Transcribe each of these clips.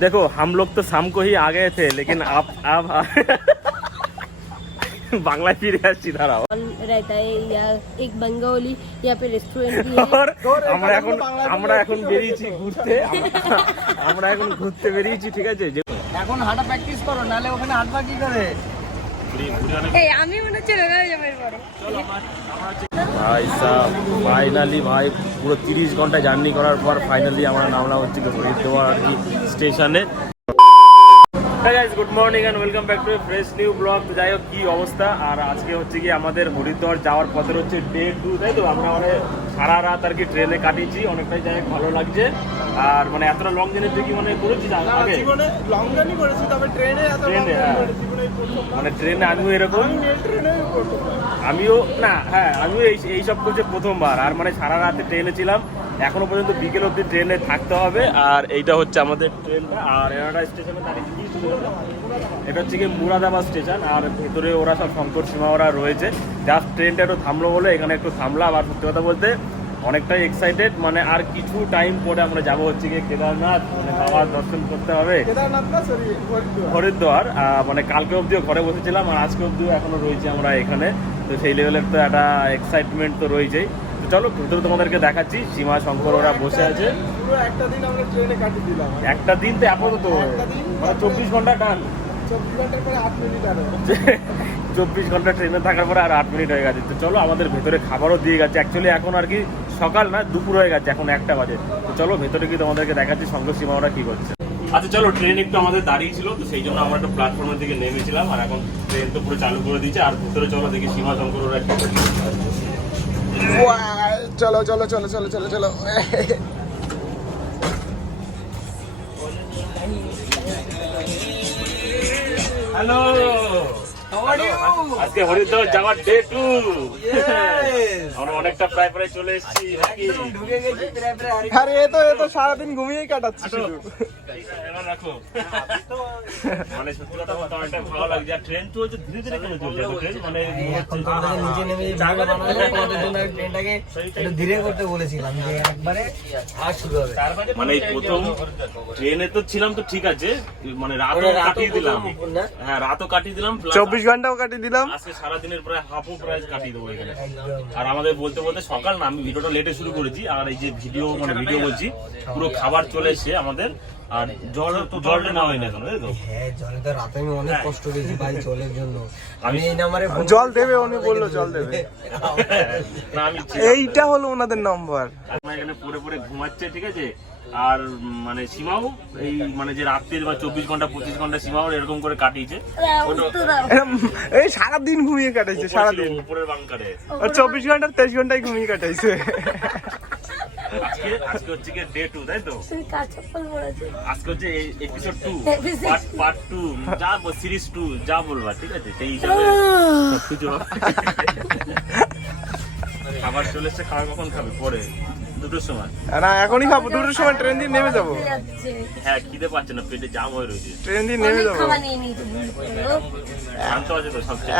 देखो हम लोग तो शाम को ही आ गए थे लेकिन आप बांग्ला फिर सीधा रहो रहता है या एक बंगाली यहाँ पे रेस्टोरेंट भी है और আমরা এখন বেরিয়েছি ঘুরতে আমরা এখন ঘুরতে বেরিয়েছি ঠিক আছে এখন হাঁটা প্র্যাকটিস করো নালে ওখানে হাঁটবা কি করে এই আমি মনে চলে যাবো এরপরে ভাই সাহেব ফাইনালি ভাই পুরো 30 ঘন্টা জার্নি করার পর ফাইনালি আমরা নামলাম হচ্ছে কি হরিদ্বার আর কি স্টেশনে। Hey guys, good morning and welcome back to a fresh new vlog. যাই হোক কি অবস্থা আর আজকে হচ্ছে কি আমাদের হরিদ্বার যাওয়ার পথের হচ্ছে ডে 2 তাই তো আমরা মানে সারা রাত আর কি ট্রেনে কাটিয়েছি অনেকটাই যাই ভালো লাগছে আর মানে এতটা লং জার্নি তুই কি মানে করেছিস আগে জীবনে লং জার্নি করেছি তবে ট্রেনে এত লং জার্নি জীবনে প্রথম মানে ট্রেনে আমিও এরকম আমিও না হ্যাঁ আমিও এইসব করছে প্রথমবার আর মানে সারা রাতে ট্রেনে ছিলাম এখনো পর্যন্ত বিকেল অবধি ট্রেনে থাকতে হবে আর এইটা হচ্ছে আমাদের ট্রেনটা আর এনারা স্টেশনে দাঁড়িয়ে এটা হচ্ছে কি মুরাদাবাদ স্টেশন আর ভেতরে ওরা সব শঙ্কর সীমা ওরা রয়েছে জাস্ট ট্রেনটা একটু থামলো বলে এখানে একটু থামলাম আর সত্যি কথা বলতে অনেকটাই এক্সাইটেড মানে আর কিছু টাইম পরে আমরা যাবো হচ্ছে গিয়ে কেদারনাথ মানে বাবার দর্শন করতে হবে হরিদ্বার মানে কালকে অবধিও ঘরে বসেছিলাম আর আজকে অবধিও এখনো রয়েছে আমরা এখানে তো সেই লেভেলের তো একটা এক্সাইটমেন্ট তো রয়েছেই তো চলো ভেতরে তোমাদেরকে দেখাচ্ছি সীমা শঙ্কর ওরা বসে আছে একটা দিন আমরা ট্রেনে কাটিয়ে দিলাম একটা দিন তো আপাতত মানে 24 ঘন্টা টান 24 ঘন্টার পরে 8 মিনিট আর 24 ঘন্টা ট্রেনে থাকার পরে আর 8 মিনিট হয়ে গেছে তো চলো আমাদের ভেতরে খাবারও দিয়ে গেছে অ্যাকচুয়ালি এখন আর কি সকাল না দুপুর হয়ে গেছে এখন 1টা বাজে তো চলো ভেতরে কি তোমাদেরকে দেখাচ্ছি শঙ্কর সীমা ওরা কি করছে। আচ্ছা চলো ট্রেন একটু আমাদের দাঁড়িয়ে ছিল তো সেই জন্য আমরা একটা প্ল্যাটফর্মের দিকে নেমেছিলাম আর এখন ট্রেন তো পুরো চালু করে দিয়েছে আর ভেতরে চলো দেখি সীমা শঙ্কর ওরা কি করছে। চলো চলো চলো চলো চলো চলো হ্যালো আজকে হরিদ্বার যাওয়ার ডে 2 আমরা অনেকটা প্রায় প্রায় চলে এসেছি নাকি আরে এ তো সারাদিন ঘুমিয়েই কাটাচ্ছি শুধু রাখো মানে সত্যি কথা বলতে অনেকটা ভালো লাগছে আর ট্রেন তো হচ্ছে ধীরে ধীরে কেন চলছে ট্রেন মানে নিচে নেমে জায়গা বানালে তোমাদের জন্য ট্রেনটাকে একটু ধীরে করতে বলেছিলাম যে একবারে আর শুরু হবে মানে এই প্রথম ট্রেনে তো ছিলাম তো ঠিক আছে মানে রাতও কাটিয়ে দিলাম হ্যাঁ রাতও কাটিয়ে দিলাম 24 ঘন্টাও কাটিয়ে দিলাম আজকে সারা দিনের প্রায় হাফও প্রায় কাটিয়ে দেবো এখানে আর আমাদের বলতে বলতে সকাল না আমি ভিডিওটা লেটে শুরু করেছি আর এই যে ভিডিও বলছি পুরো খাবার চলে এসছে আমাদের আর জলটা না হয় না এখন তাই তো হ্যাঁ জলে তো রাতে আমি অনেক কষ্ট পেয়েছি ভাই জলের জন্য আমি এই নাম্বারে জল দেবে উনি বললো জল দেবে না আমি এইটা হলো ওনাদের নাম্বার আমরা এখানে পরে পরে ঘুমাচ্ছে ঠিক আছে আর মানে সীমাও এই মানে যে রাত্রির বা 24 ঘন্টা 25 ঘন্টা সীমাও এরকম করে কাটিয়েছে এই সারাদিন ঘুমিয়ে কাটাইছে সারাদিন উপরের বাংকারে আর 24 ঘন্টা 23 ঘন্টায় ঘুমিয়ে কাটাইছে আজকে হচ্ছে কি ডে 2 তাই তো আজকে হচ্ছে এপিসোড 2 পার্ট 2 যা সিরিজ 2 যা বলবা ঠিক আছে সেই হিসাবে সবকিছু খাবার চলে এসেছে খাওয়া কখন খাবে পরে 2টোর সময় না এখনই খাবো 2টোর সময় ট্রেন দিয়ে নেমে যাবো হ্যাঁ খিদে পাচ্ছে না পেটে জাম হয়ে রয়েছে ট্রেন দিয়ে নেমে যাবো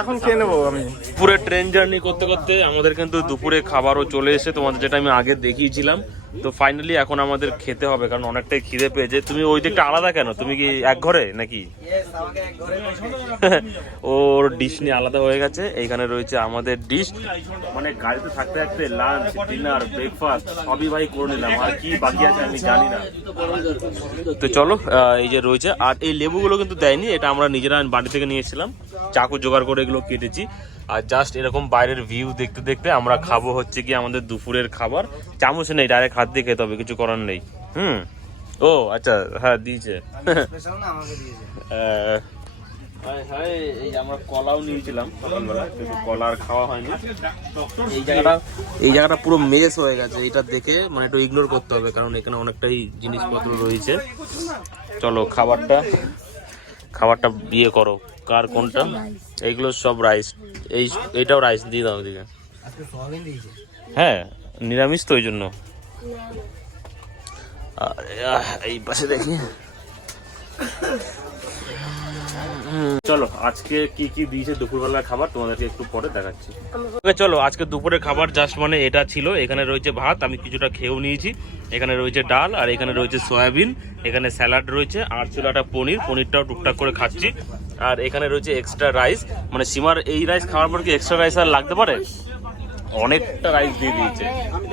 এখন খেয়ে নেবো আমি পুরো ট্রেন জার্নি করতে করতে আমাদের কিন্তু দুপুরে খাবারও চলে এসে তোমাদের যেটা আমি আগে দেখিয়েছিলাম তো ফাইনালি এখন আমাদের খেতে হবে কারণ অনেকটাই খিদে পেয়েছে তুমি ওই দিকটা আলাদা কেন তুমি কি এক ঘরে নাকি ওর ডিশ নিয়ে আলাদা হয়ে গেছে এইখানে রয়েছে আমাদের ডিশ মানে গাড়িতে থাকতে থাকতে লাঞ্চ ডিনার ব্রেকফাস্ট সবই ভাই করে নিলাম আর কি বাকি আছে আমি জানি না তো চলো এই যে রয়েছে আর এই লেবুগুলো কিন্তু দেয়নি এটা আমরা নিজেরা বাড়ি থেকে নিয়েছিলাম চাকু জোগাড় করে এগুলো কেটেছি আর জাস্ট এরকম বাইরের ভিউ দেখতে দেখতে আমরা খাবো হচ্ছে কি আমাদের দুপুরের খাবার চামচ নেই ডাইরেক্ট হাত দিয়ে খেতে হবে কিছু করার নেই ও আচ্ছা হ্যাঁ দিয়েছে এই আমরা কলাও নিয়েছিলাম সকালবেলা কিন্তু কলা আর খাওয়া হয়নি এই জায়গাটা পুরো মেস হয়ে গেছে এটা দেখে মানে একটু ইগনোর করতে হবে কারণ এখানে অনেকটাই জিনিসপত্র রয়েছে চলো খাবারটা বিয়ে করো কার কোনটা এইগুলো সব রাইস এইটাও রাইস দিয়ে দাও দিকে হ্যাঁ নিরামিষ তো ওই জন্য আর এই পাশে দেখি চলো আজকে কি কি দিয়েছে দুপুরবেলার খাবার তোমাদেরকে একটু পরে দেখাচ্ছি। ওকে চলো, আজকে দুপুরের খাবার জাস্ট মানে এটা ছিল। এখানে রয়েছে ভাত, আমি কিছুটা খেয়েও নিয়েছি। এখানে রয়েছে ডাল, আর এখানে রয়েছে সয়াবিন, এখানে স্যালাড রয়েছে, আর ছিল একটা পনিরটাও টুকটাক করে খাচ্ছি। আর এখানে রয়েছে এক্সট্রা রাইস, মানে সীমার এই রাইস খাওয়ার পর কি এক্সট্রা রাইস আর লাগতে পারে, অনেকটা রাইস দিয়ে দিয়েছে।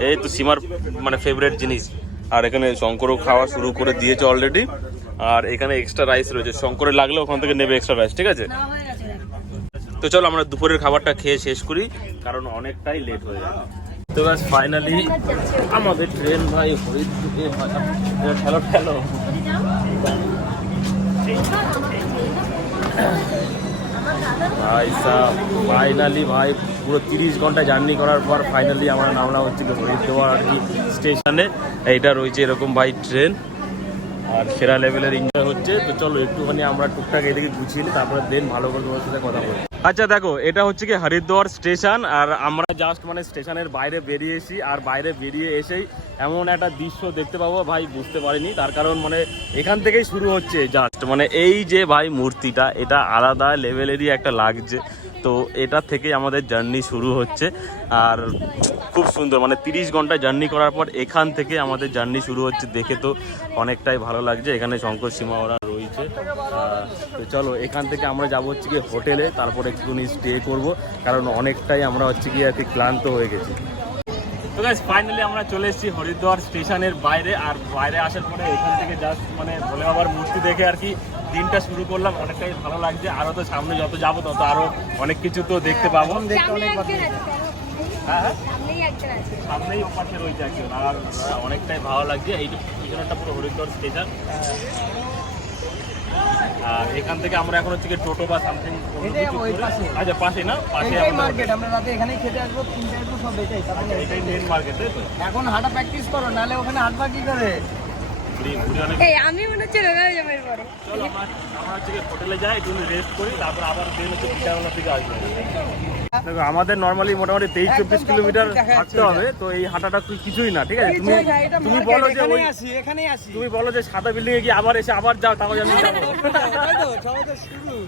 এই তো সীমার মানে ফেভারিট জিনিস। আর এখানে শঙ্করও খাওয়া শুরু করে দিয়েছে অলরেডি। আর এখানে এক্সট্রা রাইস রয়েছে, শঙ্করের লাগলে ওখান থেকে নেবে এক্সট্রা রাইস, ঠিক আছে? তো চলো আমরা দুপুরের খাবারটা খেয়ে শেষ করি, কারণ অনেকটাই লেট হয়ে যাবে। তো ব্যাস ফাইনালি আমাদের ট্রেন ভাই হরিদ্বারে ঠেলো ঠেলো ভাই সাহেব, ফাইনালি ভাই পুরো 30 ঘন্টা জার্নি করার পর ফাইনালি আমরা নামলাম হচ্ছে হরিদ্বার আর কি স্টেশনে। এইটা রয়েছে এরকম ভাই ট্রেন, আর সেরা লেভেলের এনজয় হচ্ছে। তো চলো একটুখানি আমরা টুকটাক এদিকে গুছিয়ে নিই, তারপরে দেন ভালো করে তোমার সাথে কথা বলি। আচ্ছা দেখো, এটা হচ্ছে কি হরিদ্বার স্টেশন, আর আমরা জাস্ট মানে স্টেশনের বাইরে বেরিয়েছি। আর বাইরে বেরিয়ে এসেই এমন একটা দৃশ্য দেখতে পাবো ভাই, বুঝতে পারিনি। তার কারণ মানে এখান থেকেই শুরু হচ্ছে জাস্ট মানে এই যে ভাই মূর্তিটা, এটা আলাদা লেভেলেরই একটা লাগছে। তো এটা থেকেই আমাদের জার্নি শুরু হচ্ছে। আর খুব সুন্দর, মানে 30 ঘন্টা জার্নি করার পর এখান থেকে আমাদের জার্নি শুরু হচ্ছে। দেখে তো অনেকটাই ভালো লাগছে। এখানে শঙ্কর সীমা ওরা রয়েছে। তো চলো এখান থেকে আমরা যাবো হচ্ছে গিয়ে হোটেলে, তারপরে একটুখানি স্টে করব, কারণ অনেকটাই আমরা হচ্ছে গিয়ে আর কি ক্লান্ত হয়ে গেছি। তো গাইস ফাইনালি আমরা চলে এসেছি হরিদ্বার স্টেশনের বাইরে। আর বাইরে আসার পরে এখান থেকে জাস্ট মানে ভোলে বাবার মূর্তি দেখে আর কি দিনটা শুরু করলাম। অনেকটাই ভালো লাগছে। আরো তো সামনে যত যাবো তত আরো অনেক কিছু তো দেখতে পাবো। হ্যাঁ সামনেই ওপাশে রয়েছে একজন। আর অনেকটাই ভালো লাগছে। এই পিছনটা পুরো হরিদ্বার স্টেশন। আর এখান থেকে আমরা এখন হচ্ছে টোটো বা সামথিং। আচ্ছা পাশে না, পাশে মার্কেট, আমরা রাতে এখানেই খেতে আসবো, 3টা আসবো, সব বেচাই। এটাই মেন মার্কেট, তাই তো? এখন হাঁটা প্র্যাকটিস করো, নাহলে ওখানে হাঁটবা কি করে? আমি মনে হচ্ছে রোগার জমের পরে চলো আমরা হচ্ছে হোটেলে যাই, একটু রেস্ট করি, তারপর আবার ট্রেন হচ্ছে বিকালবেলার দিকে আসবে। দেখো আমাদের নর্মালি মোটামুটি 23-24 কিলোমিটার হাঁটতে হবে। তো এই হাঁটাটা কিছুই না, ঠিক আছে? তুমি বলো যে তুমি বলো যে সাদা বিল্ডিং এ গিয়ে আবার এসে আবার যাও, তাহলে আমি যাবো।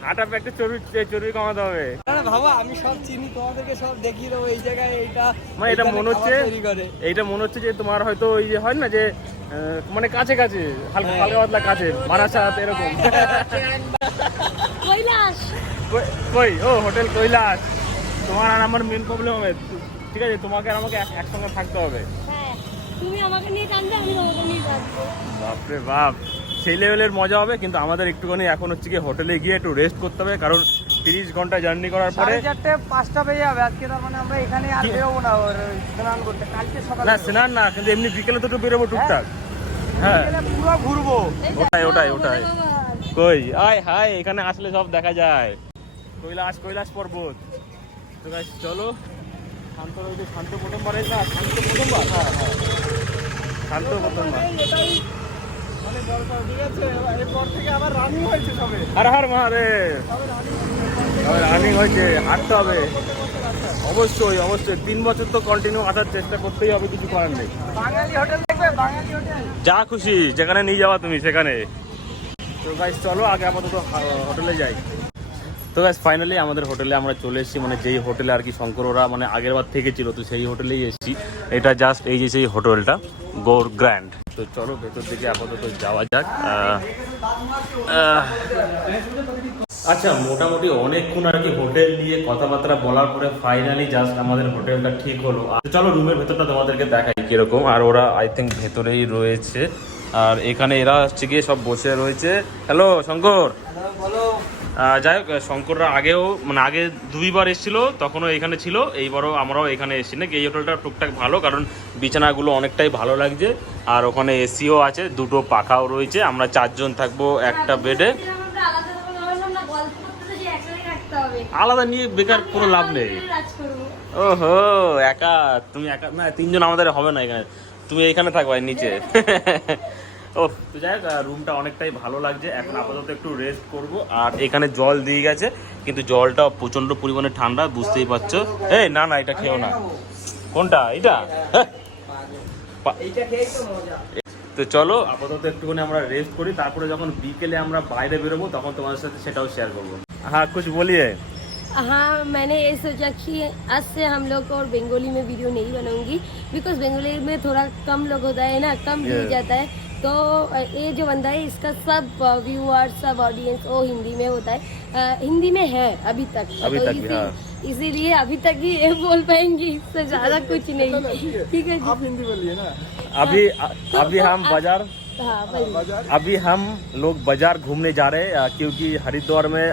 হাঁটা প্র্যাকটিস চর্বি কমাতে হবে। ভাবা আমি সব চিনি, তোমাদেরকে সব দেখিয়ে দেবো এই জায়গায়। এইটা মানে এটা মনে হচ্ছে যে তোমার হয়তো ওই যে হয় না যে মানে কাছে কাছে হালকা পাতলা কাছে মারাসাত এরকম। কৈলাস কই ও হোটেল কৈলাস। তোমার আর আমার মেন প্রবলেম হবে, ঠিক আছে? তোমাকে আর আমাকে একসঙ্গে থাকতে হবে। হ্যাঁ, তুমি আমাকে নিয়ে টানবে, আমি তোমাকে নিয়ে টানবো। বাপরে বাপ, সেই লেভেলের মজা হবে। কিন্তু আমাদের একটুখানি এখন হচ্ছে কি হোটেলে গিয়ে একটু রেস্ট করতে হবে, কারণ 30 ঘন্টা জার্নি করার পরে 4:30-5টা বেজে যাবে আজকে। তার মানে আমরা এখানে আর বেরোবো না স্নান করতে, কালকে সকালে। না স্নান না, কিন্তু এমনি বিকেলে তো একটু বেরোবো টুকটাক। হ্যাঁ পুরো ঘুরবো। ওটাই কই আয় হাই, এখানে আসলে সব দেখা যায়। কৈলাস পর্বত। তো গাইস চলো, শান্ত প্রথমবার না, শান্ত প্রথমবার। হ্যাঁ শান্ত প্রথমবার। এরপর থেকে আবার রানিং হয়েছে সবে। হর মহাদেব, রানিং হয়েছে, হাঁটতে হবে অবশ্যই। 3 বছর তো কন্টিনিউ আসার চেষ্টা করতেই হবে, কিছু করার নেই। বাঙালি হোটেল দেখবে, বাঙালি হোটেল যা খুশি যেখানে নিয়ে যাওয়া তুমি সেখানে। তো গাইস চলো আগে আপাতত হোটেলে যাই। তো গাইস ফাইনালি আমাদের হোটেলে আমরা চলে এসেছি, মানে যেই হোটেলে আর কি শঙ্কর ওরা মানে আগের বার থেকে ছিল, তো সেই হোটেলেই এসেছি। এটা জাস্ট এই যে সেই হোটেলটা গৌর গ্র্যান্ড। তো চলো ভেতর দিকে আপাতত যাওয়া যাক। আচ্ছা মোটামুটি অনেকক্ষণ আর কি হোটেল নিয়ে কথাবার্তা বলার পরে ফাইনালি জাস্ট আমাদের হোটেলটা ঠিক হলো। চলো রুমের ভেতরটা তোমাদেরকে দেখাই কিরকম। আর ওরা আই থিঙ্ক ভেতরেই রয়েছে। আর এখানে এরা হচ্ছে গিয়ে সব বসে রয়েছে। হ্যালো শঙ্কর। যাই হোক, শঙ্কররা আগেও মানে আগে 2বার এসেছিল, তখনও এখানে ছিল। এইবারও আমরাও এখানে এসেছি। নাকি এই হোটেলটা টুকটাক ভালো, কারণ বিছানাগুলো অনেকটাই ভালো লাগছে। আর ওখানে এসিও আছে, 2টো পাখাও রয়েছে। আমরা 4 জন থাকবো একটা বেডে। আলাদা নিয়ে বেকার কোনো লাভ নেই। ওহো একা, তুমি একা না, 3 জন আমাদের হবে না এখানে। তুমি এইখানে থাকবে নিচে। ও তো যাই হোক, রুমটা অনেকটাই ভালো লাগছে। এখন আপাতত একটু রেস্ট করব। আর এখানে জল দিয়ে গেছে, কিন্তু জলটা প্রচন্ড পরিমাণে ঠান্ডা, বুঝতেই পারছো। এই না এটা খেও না। কোনটা? এটা তো চলো আপাতত একটুখানি আমরা রেস্ট করি, তারপরে যখন বিকেলে আমরা বাইরে বেরোবো তখন তোমাদের সাথে সেটাও শেয়ার করবো। হ্যাঁ कुछ बोलिए। हाँ, मैंने ये सोचा कि आज से हम लोग और बंगाली में वीडियो नहीं बनाऊंगी, बिकॉज बंगाली में थोड़ा कम लोग होता है ना, कम व्यू जाता है। तो ये जो बंदा है इसका सब व्यूअर्स, सब ऑडियंस वो हिंदी में होता है, हिंदी में है अभी तक। अभी तो तक भी, हाँ। इसीलिए अभी तक ही ये बोल पाएंगे, इससे ज्यादा कुछ नहीं। ठीक है जी? आप हिंदी बोलिए ना। अभी हम बाजार, हाँ बोलिए। अभी हम लोग बाजार घूमने जा रहे हैं क्योंकि हरिद्वार में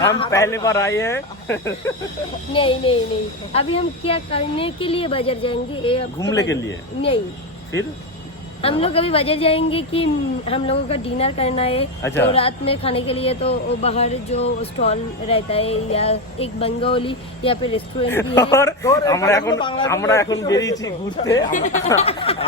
हम पहली बार आए हैं। नहीं नहीं नहीं, अभी हम क्या करने के लिए बाजार जाएंगे? ये अब घूमने के लिए? नहीं, फिर हम लोग अभी बाजार जाएंगे कि हम लोगों का डिनर करना है। अच्छा। तो रात में खाने के लिए तो वो बाहर जो स्टॉल रहता है या एक बंगाली या फिर रेस्टोरेंट भी है। और আমরা এখন বেরিয়েছি ঘুরতে,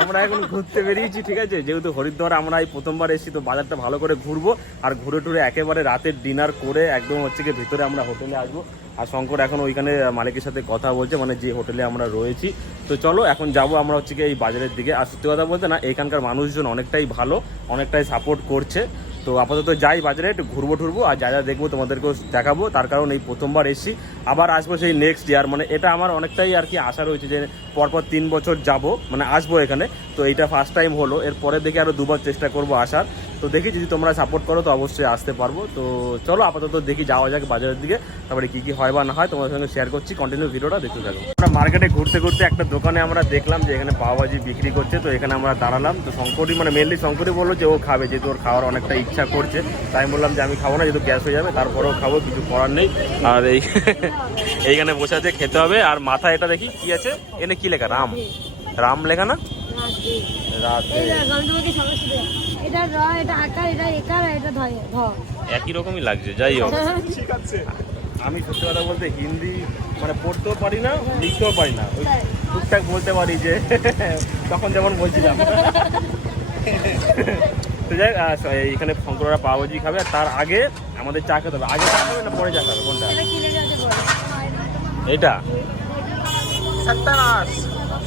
আমরা এখন ঘুরতে বেরিয়েছি, ঠিক আছে। যেহেতু হরিদ্বার আমরা এই প্রথমবার এসেছি, তো বাজারটা ভালো করে ঘুরবো আর ঘুরে টুরে একেবারে রাতের ডিনার করে একদম হচ্ছে কি ভিতরে আমরা হোটেলে আসবো। আর শঙ্কর এখন ওইখানে মালিকের সাথে কথা বলছে, মানে যে হোটেলে আমরা রয়েছি। তো চলো এখন যাবো আমরা হচ্ছে কি এই বাজারের দিকে। আর সত্যি কথা বলতে না, এখানকার মানুষজন অনেকটাই ভালো, অনেকটাই সাপোর্ট করছে। তো আপাতত যাই বাজারে, একটু ঘুরবো টুরবো আর যা যা দেখবো তোমাদেরকেও দেখাবো। তার কারণ এই প্রথমবার এসেছি, আবার আসবো সেই নেক্সট ইয়ার, মানে এটা আমার অনেকটাই আর কি আশা রয়েছে যে পরপর 3 বছর যাব, মানে আসবো এখানে। তো এইটা ফার্স্ট টাইম হলো, এরপরে দেখে আরও 2বার চেষ্টা করবো আসার। তো দেখি যদি তোমরা সাপোর্ট করো তো অবশ্যই আসতে পারবো। তো চলো আপাতত দেখি যাওয়া যাক বাজারের দিকে, তারপরে কী কী হয় বা না হয় তোমাদের সঙ্গে শেয়ার করছি। কন্টিনিউ ভিডিওটা দেখতে থাকো। আমরা মার্কেটে ঘুরতে ঘুরতে একটা দোকানে আমরা দেখলাম যে এখানে পাওভাজি বিক্রি করছে, তো এখানে আমরা দাঁড়ালাম। তো শঙ্করই মানে মেনলি শঙ্করই বললো যে ও খাবে, যেহেতু ওর খাওয়ার অনেকটা ইচ্ছা করছে। তাই আমি বললাম যে আমি খাবো না, যেহেতু গ্যাস হয়ে যাবে, তারপরেও খাবো, কিছু করার নেই। আর এইখানে বসে আছে, খেতে হবে। আর মাথায় এটা দেখি কি আছে, এনে কি লেখা, রাম, রাম লেখা না, রাধে। এটা র, এটা আকার, এটা একার, এটা ধয় ধ, একই রকমই লাগছে। যাই হোক, ঠিক আছে। আমি সত্যি কথা বলতে হিন্দি মানে পড়তেও পারি না, লিখতেও পারি না, ওই টুকটাক বলতে পারি যে তখন যেমন বলছিলাম। তো যাই এইখানে শঙ্কররা পাওভাজি খাবে, আর তার আগে আমাদের চা খেতে হবে। আগে চা খাবে না পরে চা খাবে, কোনটা? এটা কি লেগে আছে বলো? এটা সত্যানাশ।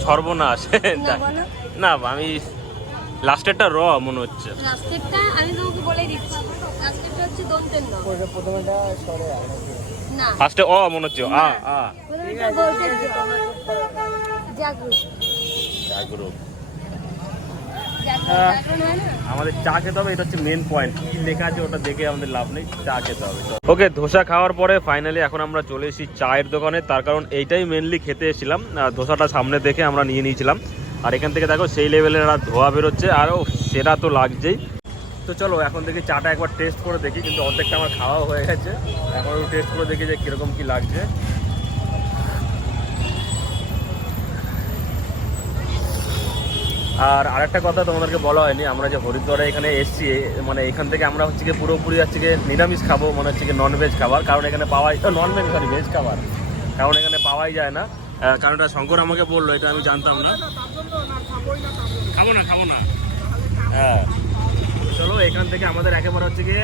সর্বনাশ। নেবো না? না আমি লাস্টেরটা র মনে হচ্ছে। লাস্টেরটা আমি তোমাকে বলেই দিচ্ছি, লাস্টেরটা হচ্ছে দন্তের ন। প্রথমেটা সরে না, ফার্স্টে অ মনে হচ্ছে, আ আ প্রথমটা বলতে জাগরুক, জাগরুক। জাগরণ হয় না? আমাদের চা খেতে হবে, এটা হচ্ছে মেন পয়েন্ট। কি লেখা আছে ওটা দেখে আমাদের লাভ নেই, চা খেতে হবে। ওকে, ধোসা খাওয়ার পরে ফাইনালি এখন আমরা চলে এসেছি চায়ের দোকানে। তার কারণ এইটাই মেনলি খেতে এসেছিলাম। ধোসাটা সামনে দেখে আমরা নিয়ে নিয়েছিলাম। আর এখান থেকে দেখো সেই লেভেলের ধোয়া বেরোচ্ছে, আরও সেরা তো লাগছেই। তো চলো এখন দেখি চাটা একবার টেস্ট করে দেখি, কিন্তু অর্ধেকটা আমার খাওয়া হয়ে গেছে। এখন টেস্ট করে দেখি যে কীরকম কী লাগছে। আর আরেকটা কথা তোমাদেরকে বলা হয়নি, আমরা যে হরিদ্বারে এখানে এসছি, মানে এখান থেকে আমরা হচ্ছে গিয়ে পুরোপুরি হচ্ছে গিয়ে নিরামিষ খাবো, মানে হচ্ছে গিয়ে ননভেজ খাবার। কারণ এখানে পাওয়াই, ননভেজ সরি ভেজ খাবার, কারণ এখানে পাওয়াই যায় না। কারণ এটা শঙ্কর আমাকে বললো, এটা আমি জানতাম না। খাবো না হ্যাঁ। চলো এখান থেকে আমাদের একেবারে হচ্ছে গিয়ে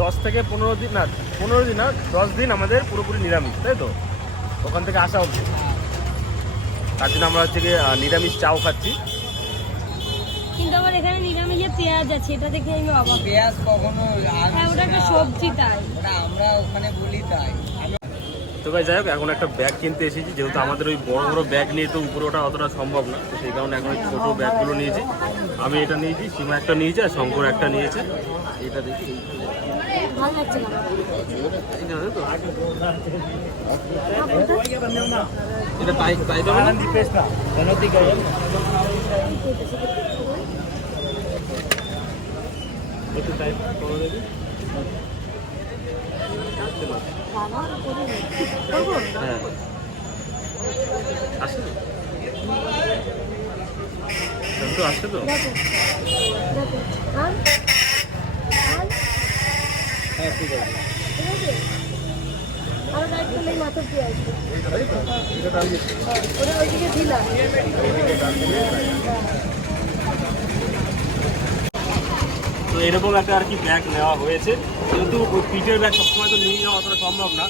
10 থেকে 15 দিন, না 15 দিন না 10 দিন আমাদের পুরোপুরি নিরামিষ, তাই তো? ওখান থেকে আসা অবধি, তার জন্য আমরা হচ্ছে গিয়ে নিরামিষ চাও খাচ্ছি। কিন্তু আমার এখানে নিরামিষে পেঁয়াজ আছে, এটা দেখে আমি অবাক। পেঁয়াজ কখনো হ্যাঁ, ওটা একটা সবজি, তাই ওটা আমরা ওখানে বলি তাই। তো ভাই যাই হোক, এখন একটা ব্যাগ কিনতে এসেছি, যেহেতু আমাদের ওই বড় বড় ব্যাগ নিয়ে তো উপরে ওটা অতটা সম্ভব না। তো সেই কারণে এখন ওই ছোটো ব্যাগগুলো নিয়েছি। আমি এটা নিয়েছি, সীমা একটা নিয়েছে, আর শঙ্কর একটা নিয়েছে। এটা দেখি ভালো লাগছে না। এটা তাই তাই দেবে না, একটু টাইপ করে দেবে। হ্যাঁ আসছে তো, আসছে তো। হ্যাঁ ঠিক আছে। আর রাইট করলে মাথা পেঁয়াজ ওটা ওইদিকে দিলাম। তো এরকম একটা আর কি ব্যাগ নেওয়া হয়েছে, যেহেতু পিঠের ব্যাগ সবসময় তো নিয়ে যাওয়া অতটা সম্ভব না।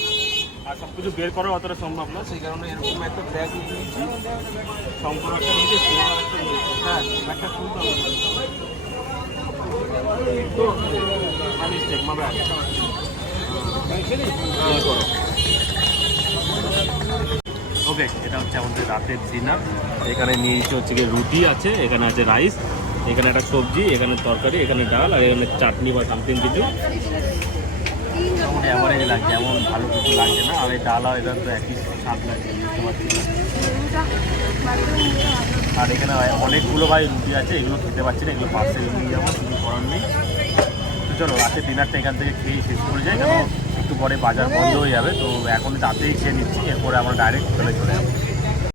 আর সব কিছু বের করা অতটা সম্ভব না, সেই কারণে এরকম একটা ব্যাগ নিয়েছি। শঙ্কর একটা নিয়েছে, সিনেমার একটা নিয়েছে। হ্যাঁ, ব্যাগটা খুলতে হবে তো মিস্টেক মা ব্যাগ করো। ওকে, এটা হচ্ছে আমাদের রাতের ডিনার। এখানে নিয়েছি হচ্ছে গিয়ে রুটি আছে, এখানে আছে রাইস, এখানে একটা সবজি, এখানে তরকারি, এখানে ডাল, আর এখানে চাটনি বা সামথিং কিছু। মোটামুটি অ্যাভারেজ লাগছে, এমন ভালো কিছু লাগছে না। আর এই ডাল আর এটা তো একই স্বাদ লাগছে, বুঝতে পারছি না। আর এখানে অনেকগুলো ভাই রুটি আছে, এগুলো খেতে পারছি না, এগুলো পার্সেল নিয়ে যাবো, কিছু করার নেই। তো চলো রাতের ডিনারটা এখান থেকে খেয়ে শেষ করে যাই, কেন একটু পরে বাজার বন্ধ হয়ে যাবে। তো এখন রাতেই খেয়ে নিচ্ছি, এরপরে আমরা ডাইরেক্ট হোটেলে চলে যাবো।